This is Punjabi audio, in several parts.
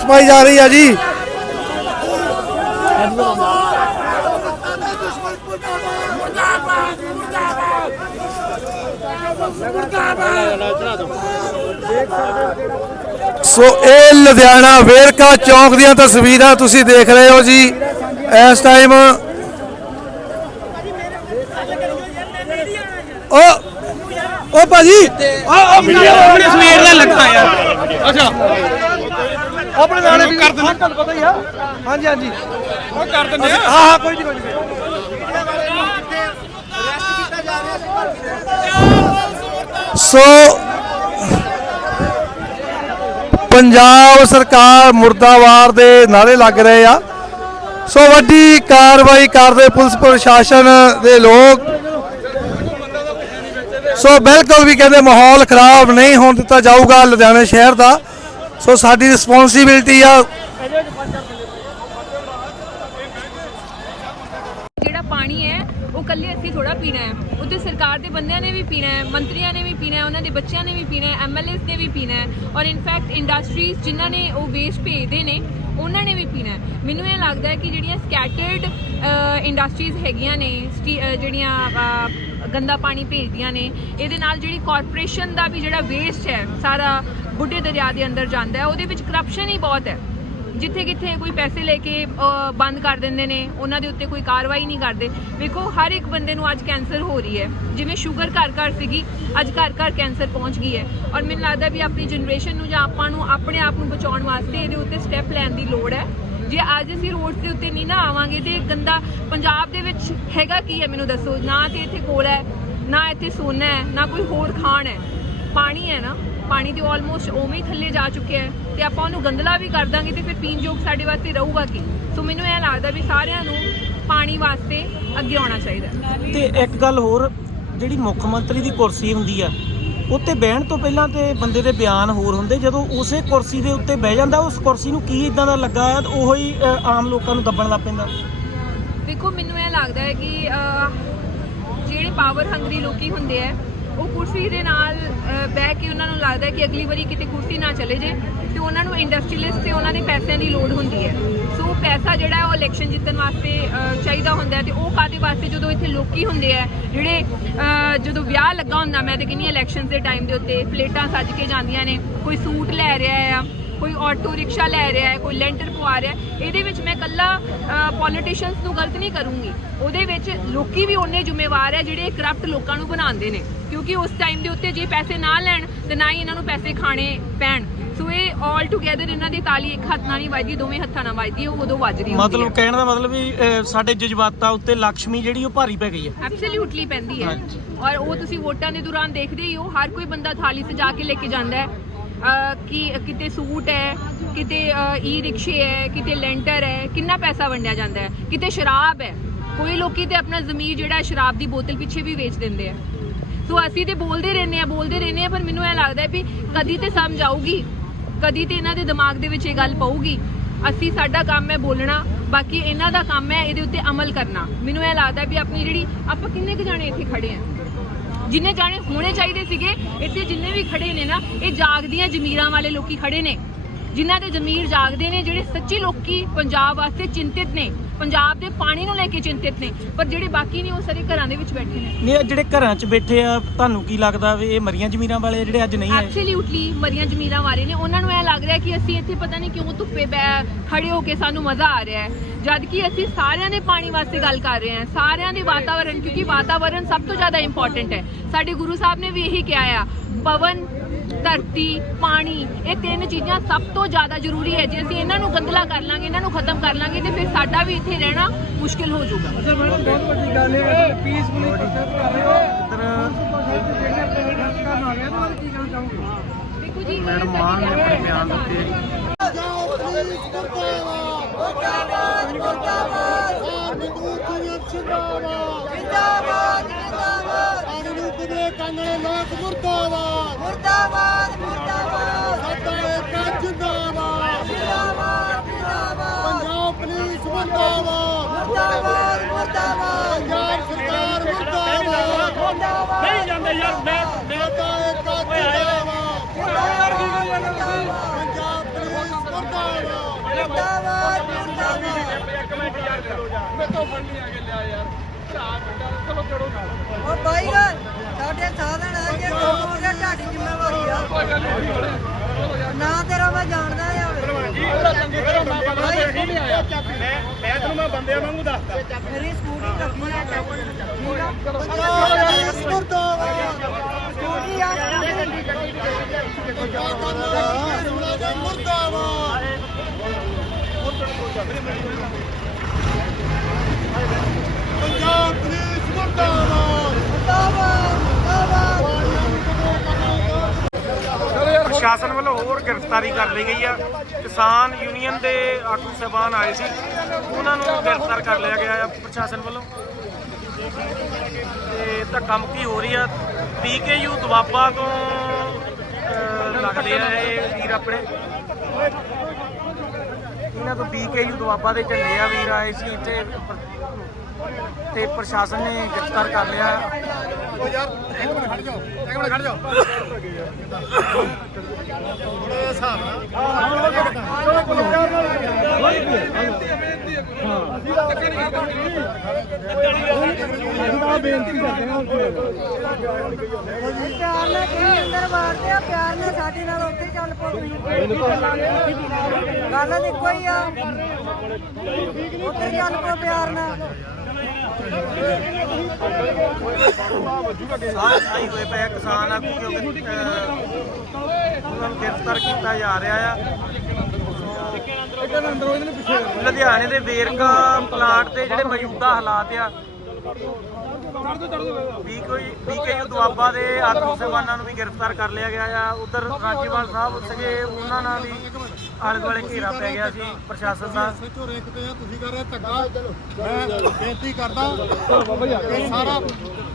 ਰੈਸਟ ਪਾਈ ਜਾ ਰਹੀ ਆ ਜੀ ਸੋ ਇਹ ਲੁਧਿਆਣਾ ਵੇਰਕਾ ਚੌਂਕ ਦੀਆਂ ਤਸਵੀਰਾਂ ਤੁਸੀਂ ਦੇਖ ਰਹੇ ਹੋ ਜੀ ਇਸ ਟਾਈਮ ਓ ਓ ਭਾਜੀ ਆ ਆਪਣੇ ਸਵੇਰ ਦਾ ਲੱਗਾ ਯਾਰ ਅੱਛਾ ਆਪਣੇ ਨਾਲੇ ਵੀ ਕਰ ਦਿੰਦੇ ਤੁਹਾਨੂੰ ਪਤਾ ਹੀ ਆ। ਹਾਂਜੀ ਹਾਂਜੀ। ਉਹ ਕਰ ਦਿੰਦੇ ਹਾਂ ਹਾਂ ਕੋਈ ਨਹੀਂ ਕੋਈ ਨਹੀਂ ਸੋ ਪੰਜਾਬ ਸਰਕਾਰ ਮੁਰਦਾਬਾਦ ਦੇ ਨਾਰੇ ਲੱਗ ਰਹੇ ਆ। ਸੋ ਵੱਡੀ ਕਾਰਵਾਈ ਕਰਦੇ ਪੁਲਿਸ ਪ੍ਰਸ਼ਾਸਨ ਦੇ ਲੋਕ। ਸੋ ਬਿਲਕੁਲ ਵੀ ਕਹਿੰਦੇ ਮਾਹੌਲ ਖਰਾਬ ਨਹੀਂ ਹੋਣ ਦਿੱਤਾ ਜਾਊਗਾ ਲੁਧਿਆਣਾ ਸ਼ਹਿਰ ਦਾ। ਸੋ ਸਾਡੀ ਰਿਸਪੌਂਸਿਬਿਲਟੀ ਆ। ਜਿਹੜਾ ਪਾਣੀ ਹੈ, ਉਹ ਕੱਲੇ ਅਸੀਂ ਥੋੜਾ ਪੀਣਾ ਹੈ। ਉੱਤੇ ਸਰਕਾਰ ਦੇ ਬੰਦਿਆਂ ਨੇ ਵੀ ਪੀਣਾ ਹੈ, ਮੰਤਰੀਆਂ ਨੇ ਵੀ ਪੀਣਾ ਹੈ, ਉਹਨਾਂ ਦੇ ਬੱਚਿਆਂ ਨੇ ਵੀ ਪੀਣਾ ਹੈ ਐਮਐਲਏਸ ਨੇ ਵੀ ਪੀਣਾ ਹੈ ਔਰ ਇਨਫੈਕਟ ਇੰਡਸਟਰੀਜ਼ ਜਿਨ੍ਹਾਂ ਨੇ ਉਹ ਵੇਸਟ ਭੇਜਦੇ ਨੇ, ਉਹਨਾਂ ਨੇ ਵੀ ਪੀਣਾ ਮੈਨੂੰ ਇਹ ਲੱਗਦਾ ਹੈ ਕਿ ਜਿਹੜੀਆਂ ਸਕੈਟਰਡ ਇੰਡਸਟਰੀਜ਼ ਹੈਗੀਆਂ ਨੇ, ਸਟੀ- ਜਿਹੜੀਆਂ ਗੰਦਾ ਪਾਣੀ ਭੇਜਦੀਆਂ ਨੇ, ਇਹਦੇ ਨਾਲ ਜਿਹੜੀ ਕਾਰਪੋਰੇਸ਼ਨ ਦਾ ਵੀ ਜਿਹੜਾ ਵੇਸਟ ਹੈ, ਸਾਰਾ ਬੁੱਢੇ ਦਰਿਆ ਦੇ ਅੰਦਰ ਜਾਂਦਾ ਹੈ, ਉਹਦੇ ਵਿੱਚ ਕਰਪਸ਼ਨ ਹੀ ਬਹੁਤ ਹੈ। ਜਿੱਥੇ ਕਿੱਥੇ ਕੋਈ ਪੈਸੇ ਲੈ ਕੇ ਬੰਦ ਕਰ ਦਿੰਦੇ ਨੇ, ਉਹਨਾਂ ਦੇ ਉੱਤੇ ਕੋਈ ਕਾਰਵਾਈ ਨਹੀਂ ਕਰਦੇ। ਵੇਖੋ, ਹਰ ਇੱਕ ਬੰਦੇ ਨੂੰ ਅੱਜ ਕੈਂਸਰ ਹੋ ਰਹੀ ਹੈ। ਜਿਵੇਂ ਸ਼ੂਗਰ ਘਰ ਘਰ ਸੀਗੀ, ਅੱਜ ਘਰ ਘਰ ਕੈਂਸਰ ਪਹੁੰਚ ਗਈ ਹੈ। ਔਰ ਮੈਨੂੰ ਲੱਗਦਾ ਵੀ ਆਪਣੀ ਜਨਰੇਸ਼ਨ ਨੂੰ ਜਾਂ ਆਪਾਂ ਨੂੰ, ਆਪਣੇ ਆਪ ਨੂੰ ਬਚਾਉਣ ਵਾਸਤੇ ਇਹਦੇ ਉੱਤੇ ਸਟੈਪ ਲੈਣ ਦੀ ਲੋੜ ਹੈ। ਜੇ ਅੱਜ ਅਸੀਂ ਰੋਡ ਦੇ ਉੱਤੇ ਨਹੀਂ ਨਾ ਆਵਾਂਗੇ, ਤੇ ਗੰਦਾ ਪੰਜਾਬ ਦੇ ਵਿੱਚ ਹੈਗਾ ਕੀ ਹੈ ਮੈਨੂੰ ਦੱਸੋ? ਨਾ ਤੇ ਇੱਥੇ ਕੋਲ ਹੈ, ਨਾ ਇੱਥੇ ਸੋਨਾ ਹੈ, ਨਾ ਕੋਈ ਹੋਰ ਖਾਣ ਹੈ। ਪਾਣੀ ਹੈ ਨਾ। ਪਾਣੀ ਤੇ ਆਲਮੋਸਟ ਉਵੇਂ ਹੀ ਥੱਲੇ ਜਾ ਚੁੱਕਿਆ ਹੈ ਤੇ ਆਪਾਂ ਉਹਨੂੰ ਗੰਦਲਾ ਵੀ ਕਰ ਦਾਂਗੇ ਤੇ ਫਿਰ ਪੀਣ ਯੋਗ ਸਾਡੇ ਵਾਸਤੇ ਰਹੂਗਾ ਕੀ ਸੋ ਮੈਨੂੰ ਇਹ ਲੱਗਦਾ ਵੀ ਸਾਰਿਆਂ ਨੂੰ ਪਾਣੀ ਵਾਸਤੇ ਅੱਗੇ ਆਉਣਾ ਚਾਹੀਦਾ। ਤੇ ਇੱਕ ਗੱਲ ਹੋਰ ਜਿਹੜੀ ਮੁੱਖ ਮੰਤਰੀ ਦੀ ਕੁਰਸੀ ਹੁੰਦੀ ਆ ਉੱਤੇ ਬਹਿਣ ਤੋਂ ਪਹਿਲਾਂ ਤੇ ਬੰਦੇ ਦੇ ਬਿਆਨ ਹੋਰ ਹੁੰਦੇ ਜਦੋਂ ਉਸੇ ਕੁਰਸੀ ਦੇ ਉੱਤੇ ਬਹਿ ਜਾਂਦਾ ਉਸ ਕੁਰਸੀ ਨੂੰ ਕੀ ਇਦਾਂ ਦਾ ਲੱਗਾ ਆ ਉਹੋ ਹੀ ਆਮ ਲੋਕਾਂ ਨੂੰ ਦੱਬਣ ਲੱਗ ਪੈਂਦਾ ਦੇਖੋ ਮੈਨੂੰ ਇਹ ਲੱਗਦਾ ਹੈ ਕਿ ਜਿਹੜੇ ਪਾਵਰ ਹੰਗਰੀ ਲੋਕੀ ਹੁੰਦੇ ਆ ਉਹ ਕੁਰਸੀ ਦੇ ਨਾਲ ਬਹਿ ਕੇ ਉਹਨਾਂ ਨੂੰ ਲੱਗਦਾ ਕਿ ਅਗਲੀ ਵਾਰੀ ਕਿਤੇ ਕੁਰਸੀ ਨਾ ਚਲੇ ਜੇ ਤੇ ਉਹਨਾਂ ਨੂੰ ਇੰਡਸਟਰੀਅਲਿਸਟ ਤੇ ਉਹਨਾਂ ਦੇ ਪੈਸਿਆਂ ਦੀ ਲੋੜ ਹੁੰਦੀ ਹੈ। ਸੋ ਪੈਸਾ ਜਿਹੜਾ ਉਹ ਇਲੈਕਸ਼ਨ ਜਿੱਤਣ ਵਾਸਤੇ ਚਾਹੀਦਾ ਹੁੰਦਾ ਹੈ ਤੇ ਉਹ ਕਾਦੇ ਵਾਸਤੇ ਜਦੋਂ ਇੱਥੇ ਲੋਕੀ ਹੁੰਦੇ ਆ ਜਿਹੜੇ ਜਦੋਂ ਵਿਆਹ ਲੱਗਾ ਹੁੰਦਾ, ਮੈਂ ਤੇ ਕਹਿੰਦੀ ਇਲੈਕਸ਼ਨ ਦੇ ਟਾਈਮ ਦੇ ਉੱਤੇ, ਪਲੇਟਾਂ ਸੱਜ ਕੇ ਜਾਂਦੀਆਂ ਨੇ, ਕੋਈ ਸੂਟ ਲੈ ਰਿਹਾ ਆ ਕੋਈ ਆਟੋ ਰਿਕਸ਼ਾ ਲੈ ਰਿਹਾ ਹੈ ਕੋਈ ਲੈਂਟਰ ਪਵਾ ਰਿਹਾ ਹੈ ਇਹਦੇ ਵਿੱਚ ਮੈਂ ਕੱਲਾ ਪੋਲੀਟੀਸ਼ੀਅਨਸ ਨੂੰ ਗਲਤ ਨਹੀਂ ਕਰੂੰਗੀ। ਉਹਦੇ ਵਿੱਚ ਲੋਕੀ ਵੀ ਉਹਨੇ ਜ਼ਿੰਮੇਵਾਰ ਹੈ ਜਿਹੜੇ ਕਰਪਟ ਲੋਕਾਂ ਨੂੰ ਬਣਾਉਂਦੇ ਨੇ। ਕਿਉਂਕਿ ਉਸ ਟਾਈਮ ਦੇ ਉੱਤੇ ਜੇ ਪੈਸੇ ਨਾ ਲੈਣ ਤੇ ਨਾ ਹੀ ਇਹਨਾਂ ਨੂੰ ਪੈਸੇ ਖਾਣੇ ਪੈਣ। ਸੋ ਇਹ ਆਲ ਟੁਗੇਦਰ ਇਹਨਾਂ ਦੀ ਤਾਲੀ ਇੱਕ ਹੱਥ ਨਾਲ ਨਹੀਂ ਵੱਜਦੀ ਦੋਵੇਂ ਹੱਥਾਂ ਨਾਲ ਵੱਜਦੀ ਉਹ ਉਦੋਂ ਵੱਜਦੀ ਹੁੰਦੀ ਮਤਲਬ ਕਹਿਣ ਦਾ ਮਤਲਬ ਵੀ ਸਾਡੇ ਜਜ਼ਬਾਤਾਂ ਉੱਤੇ ਲక్ష్ਮੀ ਜਿਹੜੀ ਉਹ ਭਾਰੀ ਪੈ ਗਈ ਹੈ। ਐਬਸੋਲੂਟਲੀ ਪੈਂਦੀ ਹੈ। ਔਰ ਉਹ ਤੁਸੀਂ ਵੋਟਾਂ ਦੇ ਦੌਰਾਨ ਦੇਖਦੇ ਹੀ ਹੋ ਹਰ ਕੋਈ ਬੰਦਾ ਥਾਲੀ ਸਜਾ ਕੇ ਲੈ ਕੇ ਜਾਂਦਾ ਹੈ। ਕਿ ਕਿਤੇ ਸੂਟ ਹੈ, ਕਿਤੇ ਈ ਰਿਕਸ਼ੇ ਹੈ, ਕਿਤੇ ਲੈਂਟਰ ਹੈ, ਕਿੰਨਾ ਪੈਸਾ ਵੰਡਿਆ ਜਾਂਦਾ ਹੈ, ਕਿਤੇ ਸ਼ਰਾਬ ਹੈ। ਕੋਈ ਲੋਕੀ ਤੇ ਆਪਣਾ ਜ਼ਮੀਰ ਜਿਹੜਾ ਸ਼ਰਾਬ ਦੀ ਬੋਤਲ ਪਿੱਛੇ ਵੀ ਵੇਚ ਦਿੰਦੇ ਆ। ਸੋ ਅਸੀਂ ਤੇ ਬੋਲਦੇ ਰਹਿੰਦੇ ਆ ਬੋਲਦੇ ਰਹਿੰਦੇ ਆ ਪਰ ਮੈਨੂੰ ਇਹ ਲੱਗਦਾ ਵੀ ਕਦੀ ਤੇ ਸਮਝ ਆਊਗੀ ਕਦੀ ਤੇ ਇਹਨਾਂ ਦੇ ਦਿਮਾਗ ਦੇ ਵਿੱਚ ਇਹ ਗੱਲ ਪਊਗੀ, ਅਸੀਂ ਸਾਡਾ ਕੰਮ ਹੈ ਬੋਲਣਾ, ਬਾਕੀ ਇਹਨਾਂ ਦਾ ਕੰਮ ਹੈ ਇਹਦੇ ਉੱਤੇ ਅਮਲ ਕਰਨਾ। ਮੈਨੂੰ ਇਹ ਲੱਗਦਾ ਵੀ ਆਪਣੀ ਜਿਹੜੀ, ਆਪਾਂ ਕਿੰਨੇ ਕੁ ਜਾਣੇ ਇੱਥੇ ਖੜੇ ਆ ਜਿੰਨੇ ਜਾਣੇ ਹੋਣੇ ਚਾਹੀਦੇ ਸੀਗੇ, ਇੱਥੇ ਜਿੰਨੇ ਵੀ ਖੜੇ ਨੇ ਨਾ, ਇਹ ਜਾਗਦੀਆਂ ਜ਼ਮੀਰਾਂ ਵਾਲੇ ਲੋਕੀ ਖੜੇ ਨੇ। ਜਿਨ੍ਹਾਂ ਦੇ ਜ਼ਮੀਰ ਜਾਗਦੇ ਨੇ, ਜਿਹੜੇ ਸੱਚੀ ਲੋਕੀ ਪੰਜਾਬ ਵਾਸਤੇ ਚਿੰਤਿਤ ਨੇ। ਪੰਜਾਬ ਦੇ ਪਾਣੀ ਨੂੰ ਲੈ ਕੇ ਚਿੰਤਿਤ ਨੇ ਪਰ ਜਿਹੜੇ ਬਾਕੀ ਨੇ ਉਹ ਸਾਰੇ ਘਰਾਂ ਦੇ ਵਿੱਚ ਬੈਠੇ ਨੇ। ਨਹੀਂ ਇਹ ਜਿਹੜੇ ਘਰਾਂ 'ਚ ਬੈਠੇ ਆ ਤੁਹਾਨੂੰ ਕੀ ਲੱਗਦਾ ਵੀ ਇਹ ਮਰੀਆਂ ਜ਼ਮੀਰਾਂ ਵਾਲੇ ਜਿਹੜੇ ਅੱਜ ਨਹੀਂ ਆਏ? ਐਬਸੋਲੂਟਲੀ ਮਰੀਆਂ ਜ਼ਮੀਰਾਂ ਵਾਲੇ ਨੇ। ਉਹਨਾਂ ਨੂੰ ਇਹ ਲੱਗ ਰਿਹਾ ਕਿ ਅਸੀਂ ਇੱਥੇ ਪਤਾ ਨਹੀਂ ਕਿਉਂ ਧੁੱਪੇ ਬੈ ਖੜੇ ਹੋ ਕੇ ਸਾਨੂੰ ਮਜ਼ਾ ਆ ਰਿਹਾ ਹੈ। ਜਦ ਕਿ ਅਸੀਂ ਸਾਰਿਆਂ ਦੇ ਪਾਣੀ ਵਾਸਤੇ ਗੱਲ ਕਰ ਰਹੇ ਹਾਂ ਸਾਰਿਆਂ ਦੇ ਵਾਤਾਵਰਣ ਕਿਉਂਕਿ ਵਾਤਾਵਰਣ ਸਭ ਤੋਂ ਜ਼ਿਆਦਾ ਇੰਪੋਰਟੈਂਟ ਹੈ। ਸਾਡੇ ਗੁਰੂ ਸਾਹਿਬ ਨੇ ਵੀ ਇਹੀ ਕਿਹਾ ਆ ਪਵਨ ਧਰਤੀ ਪਾਣੀ ਇਹ ਤਿੰਨ ਚੀਜ਼ਾਂ ਸਭ ਤੋਂ ਜ਼ਿਆਦਾ ਜ਼ਰੂਰੀ ਹੈ। ਜੇ ਅਸੀਂ ਇਹਨਾਂ ਨੂੰ ਗੰਦਲਾ ਕਰ ਲਾਂਗੇ ਇਹਨਾਂ ਨੂੰ ਖਤਮ ਕਰ ਲਾਂਗੇ ਤੇ ਫਿਰ ਸਾਡਾ ਵੀ ਇੱਥੇ ਰਹਿਣਾ ਮੁਸ਼ਕਿਲ ਹੋ ਜਾਊਗਾ। ਸਰ ਮੈਡਮ ਬਹੁਤ ਵੱਡੀ ਗੱਲ ਹੈ। ਪੀਸਫੁਲੀ ਪ੍ਰੋਟੈਸਟ ਕਰ ਰਹੇ ਹੋ। ਜਿਹੜੇ ਪ੍ਰੋਟੈਸਟ ਕਰਨ ਆ ਰਹੇ ਨੇ ਕੀ ਕਹਿਣਾ ਚਾਹੋਗੇ? ਦੇਖੋ ਜੀ ਮੈਡਮ ਮਾਨ ਨੇ ਆਪਣੇ ਬਿਆਨ ਦਿੱਤੇ। ਦੇ ਕਾਂਗੜੇ ਲੋਕ ਮੁਰਦਾਬਾਦ। ਮੁਰਦਾਬਾਦ ਮੁਰਦਾਬਾਦ। ਸਾਡਾ ਇੱਕ ਜਿੰਦਾਬਾਦ। ਜਿੰਦਾਬਾਦ ਜਿੰਦਾਬਾਦ। ਪੰਜਾਬ ਪੁਲਿਸ ਮੁਰਦਾਬਾਦ। ਮੁਰਦਾਬਾਦ ਮੁਰਦਾਬਾਦ। ਪੰਜਾਬ ਸਰਕਾਰ ਮੁਰਦਾਬਾਦ। ਮੁਰਦਾਬਾਦ ਨਹੀਂ ਜਾਂਦੇ ਯਾਰ ਮੈਂ ਸਾਡਾ ਇੱਕ ਜਿੰਦਾਬਾਦ। ਮੁਰਦਾਬਾਦ ਕੀ ਕਰੀ ਜਾਂਦੇ ਤੁਸੀਂ ਪੰਜਾਬ ਪੁਲਿਸ ਮੁਰਦਾਬਾਦ। ਮੁਰਦਾਬਾਦ ਮੁਰਦਾਬਾਦ। ਇੱਕ ਮਿੰਟ ਯਾਰ ਦੇ ਦੋ ਯਾਰ। ਮੈਂ ਤਾਂ ਫੜ ਨਹੀਂ ਆ ਕੇ ਲਿਆ ਯਾਰ। ਉਹ ਬਾਈ ਗੱਲ ਸਾਡੇ ਸਾਧਨ ਆ ਜੇ ਕੰਮ ਤੁਹਾਡੀ ਜ਼ਿੰਮੇਵਾਰੀ ਆ। ਨਾ ਤੇਰਾ ਮੈਂ ਜਾਣਦਾ ਆ। ਮੈਂ ਤੈਨੂੰ ਮੈਂ ਬੰਦਿਆਂ ਵਾਂਗੂ ਦੱਸਦਾ ਮੇਰੀ ਸਕੂਟੀ ਰੱਖੀ ਆ। ਠੀਕ ਆ? ਮੁਰਦਾਬਾਦ ਮੁਰਦਾਬਾਦ। ਪੰਜਾਬ ਪੁਲਿਸ ਮੁਰਦਾਬਾਦ। ਪ੍ਰਸ਼ਾਸਨ ਵੱਲੋਂ ਹੋਰ ਗ੍ਰਿਫਤਾਰੀ ਕਰ ਲਈ ਗਈ ਆ। ਕਿਸਾਨ ਯੂਨੀਅਨ ਦੇ ਆਗੂ ਸਹਿਬਾਨ ਆਏ ਸੀ। ਉਹਨਾਂ ਨੂੰ ਗ੍ਰਿਫਤਾਰ ਕਰ ਲਿਆ ਗਿਆ ਆ ਪ੍ਰਸ਼ਾਸਨ ਵੱਲੋਂ। ਤੇ ਧੱਕਾ ਮੁੱਕੀ ਹੋ ਰਹੀ ਆ। ਪੀਕੇਯੂ ਦਵਾਬਾ ਤੋਂ ਲੱਗਦੇ ਆ ਇਹ ਵੀਰ ਆਪਣੇ। ਇਹਨਾਂ ਤੋਂ ਪੀਕੇਯੂ ਦਵਾਬਾ ਦੇ ਝੰਡੇ ਆ ਵੀਰ ਆਏ ਸੀ ਇੱਥੇ। ਤੇ ਪ੍ਰਸ਼ਾਸਨ ਨੇ ਗ੍ਰਿਫਤਾਰ ਕਰ ਲਿਆ। ਪਿਆਰ ਨਾਲ ਕਹੀ ਅੰਦਰ ਵਾੜਦੇ ਆ ਪਿਆਰ ਨਾਲ ਸਾਡੇ ਨਾਲ ਉੱਥੇ ਚੱਲ ਪਓ ਗੱਲ ਇੱਕੋ ਹੀ ਆ ਉੱਥੇ ਚੱਲ ਪਓ ਪਿਆਰ ਨਾਲ। ਸਾਈ ਹੋਏ ਪਏ ਕਿਸਾਨ ਆਗੂ ਕਿਉਂਕਿ ਉਹਨਾਂ ਨੂੰ ਗ੍ਰਿਫਤਾਰ ਕੀਤਾ ਜਾ ਰਿਹਾ ਆ। ਲੁਧਿਆਣੇ ਦੇ ਵੇਰਕਾ ਪਲਾਂਟ ਤੇ ਜਿਹੜੇ ਮੌਜੂਦਾ ਹਾਲਾਤ ਆ ਪੀਕੇਯੂ ਦੁਆਬਾ ਦੇ ਆਗੂ ਸਹਿਬਾਨਾਂ ਨੂੰ ਵੀ ਗ੍ਰਿਫਤਾਰ ਕਰ ਲਿਆ ਗਿਆ ਆ। ਉਧਰ ਰਾਜੀਵਾਲ ਸਾਹਿਬ ਸੀਗੇ ਉਹਨਾਂ ਨਾਲ ਵੀ ਆਲੇ ਦੁਆਲੇ ਘੇਰਾ ਪੈ ਗਿਆ ਸੀ ਪ੍ਰਸ਼ਾਸਨ ਦਾ। ਸੱਚੋ ਰੇਖਦੇ ਆ ਤੁਸੀਂ ਕਰ ਰਹੇ ਧੱਕਾ। ਮੈਂ ਬੇਨਤੀ ਕਰਦਾ ਇਹ ਸਾਰਾ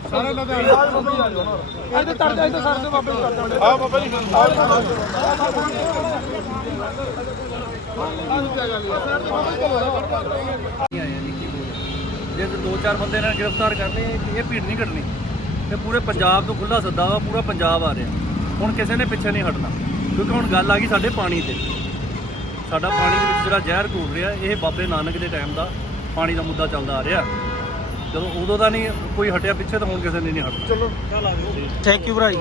ਸਾਰੇ ਲੁਧਿਆਣੇ ਇਹਦੇ ਤੜਦੇ ਇੱਥੇ ਸਾਡੇ ਬਾਬੇ ਕਰਦੇ ਆ ਬਾਬਾ ਜੀ ਜੇ ਤੇ ਦੋ ਚਾਰ ਬੰਦੇ ਨਾਲ ਗ੍ਰਿਫਤਾਰ ਕਰਨੇ ਇਹ ਭੀੜ ਨਹੀਂ ਕੱਢਣੀ ਤੇ ਪੂਰੇ ਪੰਜਾਬ ਤੋਂ ਖੁੱਲਾ ਸੱਦਾ ਵਾ ਪੂਰਾ ਪੰਜਾਬ ਆ ਰਿਹਾ। ਹੁਣ ਕਿਸੇ ਨੇ ਪਿੱਛੇ ਨਹੀਂ ਹਟਣਾ ਕਿਉਂਕਿ ਹੁਣ ਗੱਲ ਆ ਗਈ ਸਾਡੇ ਪਾਣੀ ਤੇ। ਸਾਡਾ ਪਾਣੀ ਦੇ ਵਿੱਚ ਜਿਹੜਾ ਜ਼ਹਿਰ ਘੂਰ ਰਿਹਾ ਇਹ ਬਾਬੇ ਨਾਨਕ ਦੇ ਟਾਈਮ ਦਾ ਪਾਣੀ ਦਾ ਮੁੱਦਾ ਚੱਲਦਾ ਆ ਰਿਹਾ। ਜਦੋਂ ਉਦੋਂ ਦਾ ਨਹੀਂ ਕੋਈ ਹਟਿਆ ਪਿੱਛੇ ਤਾਂ ਹੁਣ ਕਿਸੇ ਨੇ ਨਹੀਂ ਹਟਣਾ। ਚਲੋ। ਥੈਂਕ ਯੂ ਭਰਾ ਜੀ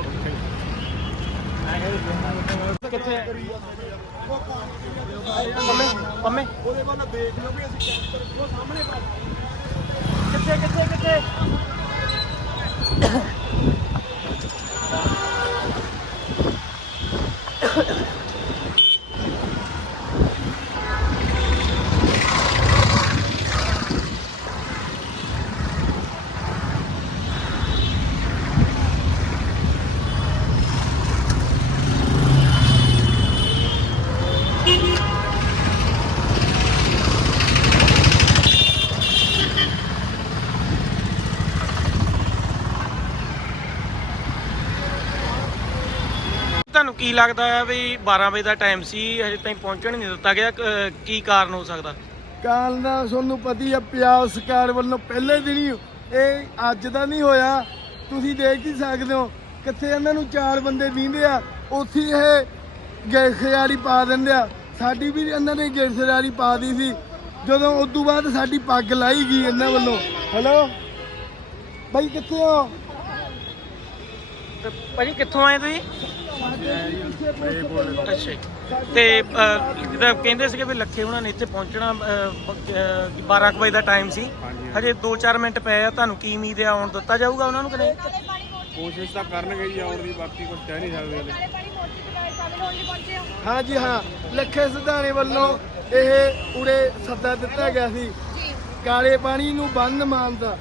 ਪੰਮੇ ਪੰਮੇ। ਉਹਦੇ ਵੱਲ ਦੇਖ ਲਓ ਵੀ ਅਸੀਂ ਉਹ ਸਾਹਮਣੇ ਕਿੱਥੇ ਕਿੱਥੇ ਕਿੱਥੇ ਤੁਹਾਨੂੰ ਕੀ ਲੱਗਦਾ ਹੈ ਵੀ 12 ਵਜੇ ਦਾ ਟਾਈਮ ਸੀ ਹਜੇ ਤਾਈਂ ਪਹੁੰਚਣ ਨਹੀਂ ਦਿੱਤਾ ਗਿਆ ਕ- ਕੀ ਕਾਰਨ ਹੋ ਸਕਦਾ? ਕਾਲ ਦਾ ਤੁਹਾਨੂੰ ਪਤੀ ਆ ਪੰਜਾਬ ਸਰਕਾਰ ਵੱਲੋਂ ਪਹਿਲੇ ਦਿਨ ਹੀ ਇਹ ਅੱਜ ਦਾ ਨਹੀਂ ਹੋਇਆ। ਤੁਸੀਂ ਦੇਖ ਹੀ ਸਕਦੇ ਹੋ ਕਿੱਥੇ ਇਹਨਾਂ ਨੂੰ ਚਾਰ ਬੰਦੇ ਵੀਂਦੇ ਆ ਉੱਥੇ ਇਹ ਗੈਸਦਾਰੀ ਪਾ ਦਿੰਦੇ ਆ। ਸਾਡੀ ਵੀ ਇਹਨਾਂ ਨੇ ਗੈਸਦਾਰੀ ਪਾ ਦੀ ਸੀ। ਜਦੋਂ ਉਸ ਤੋਂ ਬਾਅਦ ਸਾਡੀ ਪੱਗ ਲਾਈ ਗਈ ਇਹਨਾਂ ਵੱਲੋਂ। ਹੈਲੋ? ਬਾਈ ਕਿੱਥੇ ਹੋ? ਭਾਜੀ ਕਿੱਥੋਂ ਆਏ ਤੁਸੀਂ? ਅੱਛਾ ਜੀ। ਤੇ ਅਹ, ਜਿੱਦਾਂ ਕਹਿੰਦੇ ਸੀਗੇ ਵੀ ਲੱਖੇ ਉਹਨਾਂ ਨੇ ਇੱਥੇ ਪਹੁੰਚਣਾ 12 ਵਜੇ ਦਾ ਟਾਈਮ ਸੀ। ਹਜੇ 2-4 ਮਿੰਟ ਪਏ ਆ ਤੁਹਾਨੂੰ ਕੀ ਉਮੀਦ ਹੈ ਆਉਣ ਦਿੱਤਾ ਜਾਊਗਾ ਉਹਨਾਂ ਨੂੰ ਕਿ ਨਹੀਂ? ਕੋਸ਼ਿਸ਼ ਤਾਂ ਕਰਨਗੇ ਜੀ ਆਉਣ ਦੀ ਬਾਕੀ ਕੁਝ ਕਹਿ ਨਹੀਂ ਸਕਦੇ ਹਲੇ। ਹਾਂ ਜੀ ਹਾਂ। ਲੱਖੇ ਸਿਧਾਣੇ ਵੱਲੋਂ ਇਹ ਉਰੇ ਸੱਦਾ ਦਿੱਤਾ ਗਿਆ ਸੀ। ਕਾਲੇ ਪਾਣੀ ਨੂੰ ਬੰਦ ਮਾਨਦਾ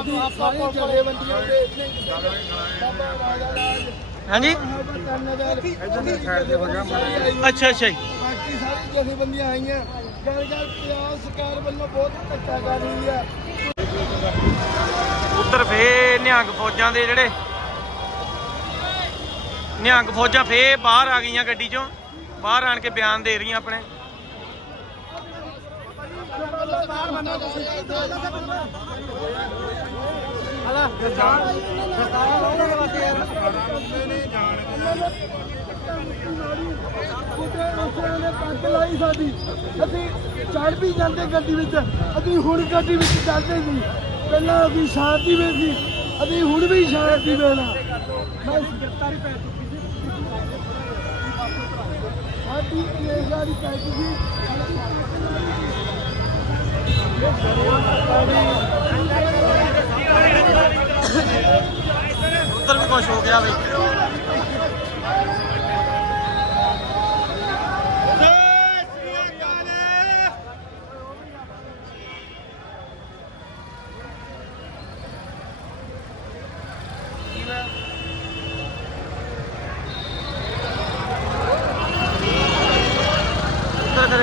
ਅਸੀਂ ਸਾਰੇ ਜਥੇਬੰਦੀਆਂ ਦੇ ਇੱਥੇ ਬਾਬਾ ਰਾਜਾ ਰਾਜ ਹਾਂਜੀ? ਅੱਛਾ ਅੱਛਾ ਜੀ। ਬਾਕੀ ਸਾਰੀ ਜਥੇਬੰਦੀਆਂ ਆਈਆਂ। ਗੱਲ ਗੱਲ ਪੰਜਾਬ ਸਰਕਾਰ ਵੱਲੋਂ ਬਹੁਤ ਧੱਕਾ ਕਰ ਰਹੀ ਆ ਉਧਰ ਫੇ ਨਿਹੰਗ ਫੌਜਾਂ ਦੇ ਜਿਹੜੇ ਨਿਹੰਗ ਫੌਜਾਂ ਫੇ ਬਾਹਰ ਆ ਗਈਆਂ ਗੱਡੀ ਚੋਂ। ਬਾਹਰ ਆਣ ਕੇ ਬਿਆਨ ਦੇ ਰਹੀਆਂ ਆਪਣੇ। ਉਸੇ ਨੇ ਪੱਗ ਲਾਈ ਸਾਡੀ ਅਸੀਂ ਚੜ ਵੀ ਜਾਂਦੇ ਗੱਡੀ ਵਿੱਚ, ਅਸੀਂ ਹੁਣ ਗੱਡੀ ਵਿੱਚ ਚੱਲਦੇ ਸੀ ਪਹਿਲਾਂ ਅਸੀਂ ਸ਼ਾਂਤੀ ਵਿੱਚ ਸੀ ਅਸੀਂ ਹੁਣ ਵੀ ਸ਼ਾਂਤੀ ਵਿੱਚ ਆ ਮੈਂ ਗ੍ਰਿਫਤਾਰੀ ਪੈ ਚੁੱਕੀ ਸੀ। ਸਾਡੀ ਇਹ ਪੈ ਚੁੱਕੀ। ਉੱਧਰ ਵੀ ਕੁਝ ਹੋ ਗਿਆ ਬਈ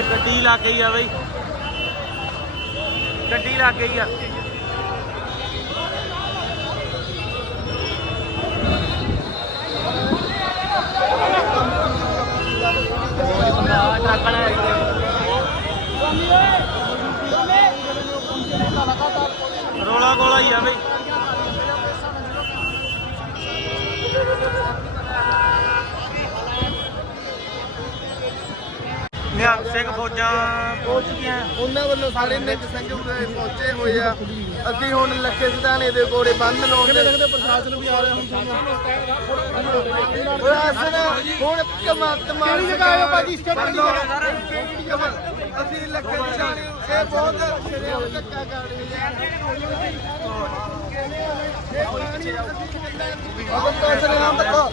ਗੱਡੀ ਲਾ ਗਈ ਆ ਬਈ। ਗੱਡੀ ਲਾ ਗਈ ਆ। ਰੋਲਾ ਗੋਲਾ ਹੀ ਆ ਬਈ। ਨਿਹੰਗ ਸਿੰਘ ਫੌਜਾਂ ਪਹੁੰਚ ਗਈਆਂ। ਉਹਨਾਂ ਵੱਲੋਂ ਸਾਰੇ ਨਿੱਜ ਉਰੇ ਪਹੁੰਚੇ ਹੋਏ ਆ। ਅਸੀਂ ਹੁਣ ਲੱਖੇ ਸਿਧਾਣੇ ਦੇ ਕੋਲੇ ਬੰਦ ਲਾਉਂਦੇ ਲੱਗਦੇ ਪ੍ਰਸ਼ਾਸਨ ਵੀ ਆ ਰਿਹਾ ਹੁਣ ਪ੍ਰਸ਼ਾਸਨ ਹੁਣ ਕਮਤ ਮਾਰ ਕਿਹੜੀ ਜਗ੍ਹਾ ਆਇਓ ਭਾਜੀ? ਸਟੇਟ ਕਿਹੜੀ ਜਗ੍ਹਾ? ਅਸੀਂ ਲੱਖੇ ਸਿਧਾਣੇ ਇਹ ਬਹੁਤ ਸ਼ਰੇਆਮ ਧੱਕਾ ਕਰ ਰਹੇ ਆ। ਇਹ ਪਾਣੀ ਅਗਰ ਤੋਂ ਸ਼ਰੇਆਮ ਧੱਕਾ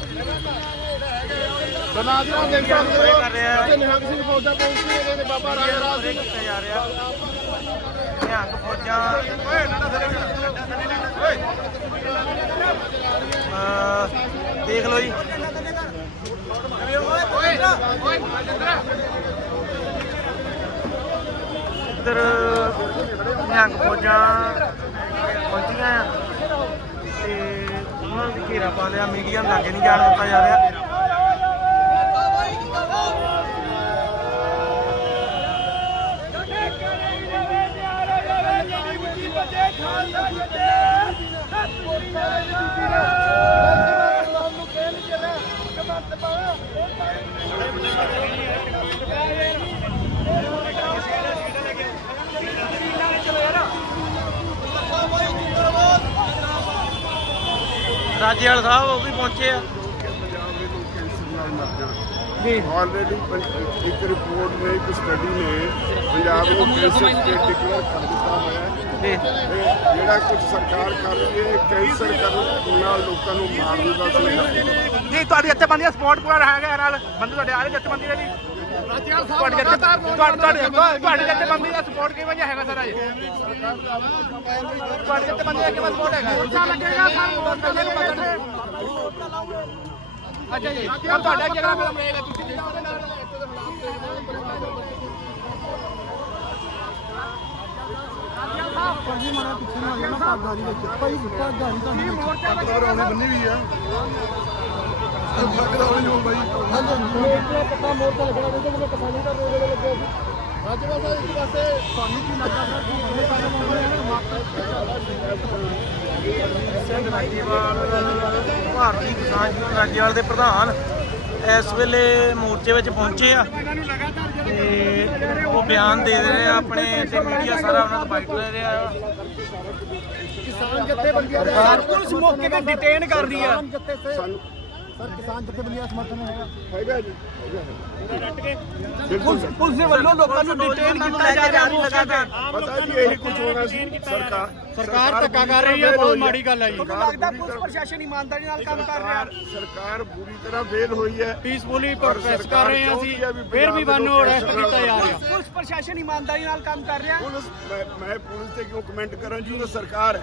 ਬਨਾਦਰਾ ਦੇ ਪੂਰੇ ਕਰ ਰਿਹਾ। ਹੈ ਨਿਹੰਗ ਸਿੰਘ ਫੌਜਾਂ ਪਹੁੰਚੀ ਹੋਏ ਨੇ ਬਾਬਾ ਰਾਜ ਰਾਜ ਪੂਰੇ ਕੀਤਾ ਜਾ ਰਿਹਾ ਨਿਹੰਗ ਫੌਜਾਂ ਅਹ ਦੇਖ ਲਓ ਜੀ। ਇੱਧਰ ਨਿਹੰਗ ਫੌਜਾਂ ਪਹੁੰਚੀਆਂ ਆ। ਤੇ ਉਹਨਾਂ ਵੀ ਘੇਰਾ ਪਾ ਲਿਆ। ਮੀਡੀਆ ਨੂੰ ਲਾਗੇ ਨਹੀਂ ਜਾਣ ਦਿੱਤਾ ਜਾ ਰਿਹਾ। ਰਾਜੇਵਾਲ ਸਾਹਿਬ ਉਹ ਵੀ ਪਹੁੰਚੇ ਆ। ਆਲਰੇਡੀ ਇੱਕ ਰਿਪੋਰਟ ਨੇ ਇੱਕ ਸਟੱਡੀ ਨੇ ਪੰਜਾਬ ਨੂੰ ਕੈਂਸਰ ਸਟੇਟ ਡਿਕਲੇਅਰ ਕਰ ਦਿੱਤਾ ਹੋਇਆ ਹੈ। ਤੇ ਜਿਹੜਾ ਕੁਝ ਸਰਕਾਰ ਕਰ ਰਹੀ ਹੈ ਕੈਂਸਰ ਕਰਨ ਨਾਲ ਲੋਕਾਂ ਨੂੰ ਮਾਰਨ ਦਾ ਸੁਨੇਹਾ ਜੀ ਤੁਹਾਡੀ ਜੱਥੇਬੰਦੀ ਦਾ ਸਪੋਰਟ ਪੂਰਾ ਰਿਹਾ ਗਿਆ ਨਾਲ। ਬੰਦੇ ਤੁਹਾਡੇ ਆ ਰਹੇ ਜੱਥੇਬੰਦੀ ਦੇ ਜੀ ਤੁਹਾਡੀ ਤੁਹਾਡੀ ਤੁਹਾਡੀ ਜੱਥੇਬੰਦੀ ਦਾ ਸਪੋਰਟ ਕਿਵੇਂ ਜਿਹਾ ਹੈਗਾ ਸਰ ਜੀ ਤੁਹਾਡੀ ਜੱਥੇਬੰਦੀ ਦਾ ਕਿਵੇਂ ਸਪੋਰਟ ਹੈਗਾ? ਅੱਛਾ ਲੱਗੇਗਾ ਸਾਨੂੰ। ਬੰਦੇ ਨੂੰ ਪਤਾ ਅੱਛਾ ਜੀ ਹੁਣ ਤੁਹਾਡਾ ਜਗ੍ਹਾ ਕਦਮ ਰਹੇਗਾ ਤੁਸੀਂ ਜਿਹੜਾ ਉਹਦੇ ਨਾਲ ਬੰਨੀ ਵੀ ਆ ਲੱਗਦਾ ਹੋਣੀ ਹੋ ਬਾਈ ਸਿੰਘ ਰਾਜੇਵਾਲ ਭਾਰਤੀ ਕਿਸਾਨ ਯੂਨੀਅਨ ਰਾਜੇਵਾਲ ਦੇ ਪ੍ਰਧਾਨ ਇਸ ਵੇਲੇ ਮੋਰਚੇ ਵਿੱਚ ਪਹੁੰਚੇ ਆ ਤੇ ਉਹ ਬਿਆਨ ਦੇ ਰਹੇ ਆ ਆਪਣੇ ਤੇ ਮੀਡੀਆ ਸਾਰਾ ਉਹਨਾਂ ਤੋਂ ਬਾਈਟ ਲੈ ਰਿਹਾ ਆ। ਸਰਕਾਰ ਪੁਲਿਸ ਮੌਕੇ ਤੇ ਡਿਟੇਨ ਹੈਗਾ। ਜੀ ਪੁਲਿਸ ਪੁਲਿਸ ਦੇ ਵੱਲੋਂ ਲੋਕਾਂ ਨੂੰ ਡਿਟੇਨ ਕੀਤਾ ਜਾ ਰਿਹਾ ਮੌਕੇ ਤੇ। ਪਤਾ ਜੀ ਇਹੀ ਕੁਝ ਹੋਣਾ ਸੀ। ਸਰਕਾਰ ਸਰਕਾਰ ਧੱਕਾ ਕਰ ਰਹੀ ਹੈ ਬਹੁਤ ਮਾੜੀ ਗੱਲ ਹੈ ਜੀ। ਸਰਕਾਰ ਲੱਗਦਾ ਪੂਰੀ ਪੁਲਿਸ ਤਰ੍ਹਾਂ- ਪ੍ਰਸ਼ਾਸਨ ਇਮਾਨਦਾਰੀ ਨਾਲ ਕੰਮ ਕਰ ਰਿਹਾ? ਸਰਕਾਰ ਬੁਰੀ ਤਰ੍ਹਾਂ ਫੇਲ ਹੋਈ ਹੈ। ਪੀਸਫੁਲੀ ਪਰ ਪ੍ਰੋਟੈਸਟ ਕਰ ਰਹੇ ਹਾਂ ਅਸੀਂ। ਫਿਰ ਵੀ ਲੋਕ ਅਰੈਸਟ ਕੀਤਾ ਜਾ ਰਿਹਾ। ਨਾਲ ਪੁਲਿਸ ਪ੍ਰਸ਼ਾਸਨ ਇਮਾਨਦਾਰੀ ਨਾਲ ਕੰਮ ਕਰ ਰਿਹਾ? ਪੁਲਿਸ ਮੈਂ ਮੈਂ ਪੁਲਿਸ ਤੇ ਕਿਉਂ ਕਮੈਂਟ ਕਰਾਂ? ਜੀ ਉਹ ਸਰਕਾਰ ਹੈ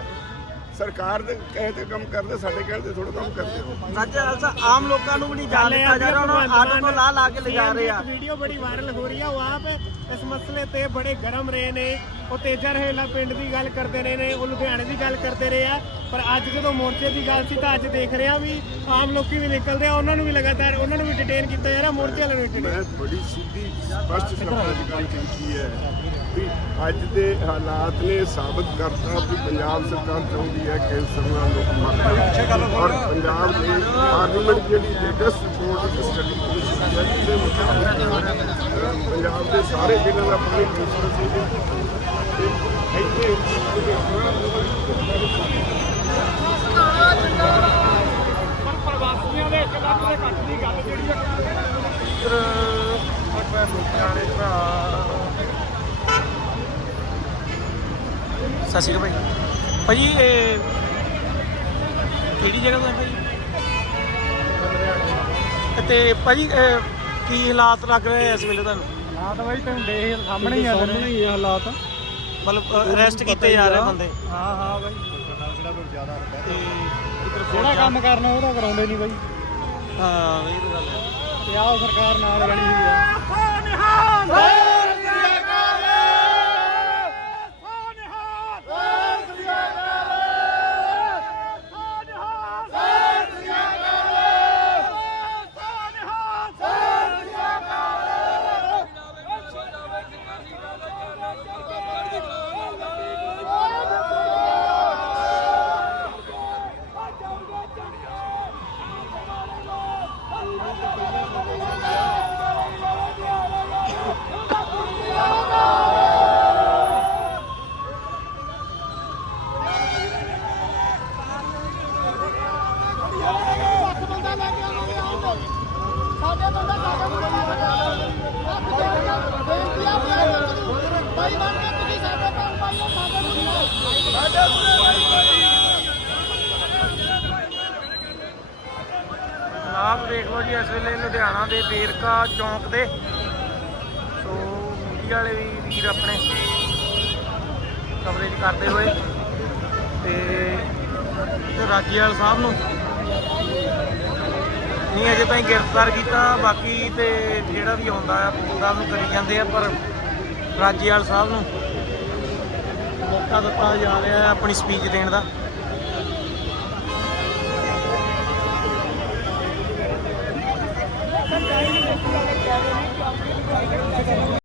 ਸਰਕਾਰ ਦੇ ਕਹੇ ਤੇ ਕੰਮ ਕਰਦੇ ਸਾਡੇ ਕਹਿਣ ਤੇ ਥੋੜਾ ਕੰਮ ਕਰਦੇ ਹੋ ਸੱਚੇ ਆਮ ਲੋਕਾਂ ਨੂੰ ਵੀ ਨਹੀਂ ਜਾਣ ਜਾ ਰਿਹਾ ਉਹਨਾਂ ਨੂੰ ਲਾ ਲਾ ਕੇ ਲਿਜਾ ਰਹੇ ਆ। ਵੀਡੀਓ ਬੜੀ ਵਾਇਰਲ ਹੋ ਰਹੀ ਆ ਉਹ ਆਪ ਇਸ ਮਸਲੇ ਤੇ ਬੜੇ ਗਰਮ ਰਹੇ ਨੇ ਉਹ ਤੇਜਾ ਰਹੇਲਾ ਪਿੰਡ ਦੀ ਗੱਲ ਕਰਦੇ ਰਹੇ ਨੇ ਉਹ ਲੁਧਿਆਣੇ ਦੀ ਗੱਲ ਕਰਦੇ ਰਹੇ ਆ ਪਰ ਅੱਜ ਜਦੋਂ ਮੋਰਚੇ ਦੀ ਗੱਲ ਸੀ ਤਾਂ ਅੱਜ ਦੇਖ ਰਹੇ ਆ ਵੀ ਆਮ ਲੋਕੀ ਵੀ ਨਿਕਲਦੇ ਆ ਉਹਨਾਂ ਨੂੰ ਵੀ ਲਗਾਤਾਰ ਉਹਨਾਂ ਨੂੰ ਵੀ ਡਿਟੇਨ ਕੀਤਾ ਜਾ ਰਿਹਾ ਮੋਰਚੇ ਵਾਲਿਆਂ ਨੂੰ ਮੈਂ ਬੜੀ ਸਿੱਧੀ ਸਪਸ਼ਟ ਸ਼ਬਦਾਂ ਦੀ ਗੱਲ ਕੀਤੀ ਹੈ ਵੀ ਅੱਜ ਦੇ ਹਾਲਾਤ ਨੇ ਸਾਬਤ ਕਰਤਾ ਕਿ ਪੰਜਾਬ ਸਰਕਾਰ ਚਾਹੁੰਦੀ ਹੈ ਕਿ ਸਰਕਾਰ ਲੋਕ ਮਰਨ ਔਰ ਪੰਜਾਬ ਦੀ ਪਾਰਲੀਮੈਂਟ ਜਿਹੜੀ ਲੇਟੈਸਟ ਰਿਪੋਰਟ ਇੱਕ ਸਟੱਡੀ ਦੇ ਮੁਤਾਬਕ ਪੰਜਾਬ ਦੇ ਸਾਰੇ ਜ਼ਿਲ੍ਹਿਆਂ ਦਾ ਪਾਣੀ ਮਿਸ਼ਨ ਸੀ ਤੇ ਇੱਥੇ ਪ੍ਰਵਾਸੀਆਂ ਦੇ ਇੱਕ ਲੱਖ ਦੇ ਘੱਟ ਦੀ ਗੱਲ ਜਿਹੜੀ ਲੁਧਿਆਣੇ ਸਤਿ ਸ਼੍ਰੀ ਅਕਾਲ ਭਾਈ। ਭਾਜੀ ਇਹ ਕਿਹੜੀ ਜਗ੍ਹਾ ਤੋਂ ਹੈ ਭਾਜੀ? ਤੇ ਭਾਜੀ ਇਹ ਕੀ ਹਾਲਾਤ ਲੱਗ ਰਹੇ ਆ ਇਸ ਵੇਲੇ ਤੁਹਾਨੂੰ? ਹਾਂ ਤਾਂ ਬਾਈ ਤੈਨੂੰ ਦੇਖ ਸਾਹਮਣੇ ਹੀ ਆ ਸਾਹਮਣੇ ਹੀ ਹਾਲਾਤ। ਮਤਲਬ ਅਰੈਸਟ ਕੀਤੇ ਜਾ ਰਹੇ ਬੰਦੇ? ਹਾਂ ਹਾਂ ਬਾਈ। ਜਿਹੜਾ ਕੰਮ ਕਰਨਾ ਉਹ ਤਾਂ ਕਰਾਉਂਦੇ ਨਹੀਂ ਬਾਈ। ਹਾਂ ਇਹ ਤਾਂ ਗੱਲ ਹੈ। ਤੇ ਆਹ ਸਰਕਾਰ ਨਾਲ ਰਲੀ ਹੋਈ ਆ। ਚੌਂਕ ਦੇ ਸੋ ਮੀਡੀਆ ਵਾਲੇ ਵੀ ਵੀਰ ਆਪਣੇ ਕਵਰੇਜ ਕਰਦੇ ਹੋਏ ਤੇ ਤੇ ਰਾਜੇਵਾਲ ਸਾਹਿਬ ਨੂੰ। ਨਹੀਂ, ਅਜੇ ਤਾਈਂ ਗ੍ਰਿਫਤਾਰ ਕੀਤਾ। ਬਾਕੀ ਤੇ ਜਿਹੜਾ ਵੀ ਆਉਂਦਾ ਆ ਬੋਲਦਾ ਉਹਨੂੰ ਕਰੀ ਜਾਂਦੇ ਆ, ਪਰ ਰਾਜੇਵਾਲ ਸਾਹਿਬ ਨੂੰ ਮੌਕਾ ਦਿੱਤਾ ਜਾ ਰਿਹਾ ਆਪਣੀ ਸਪੀਚ ਦੇਣ ਦਾ।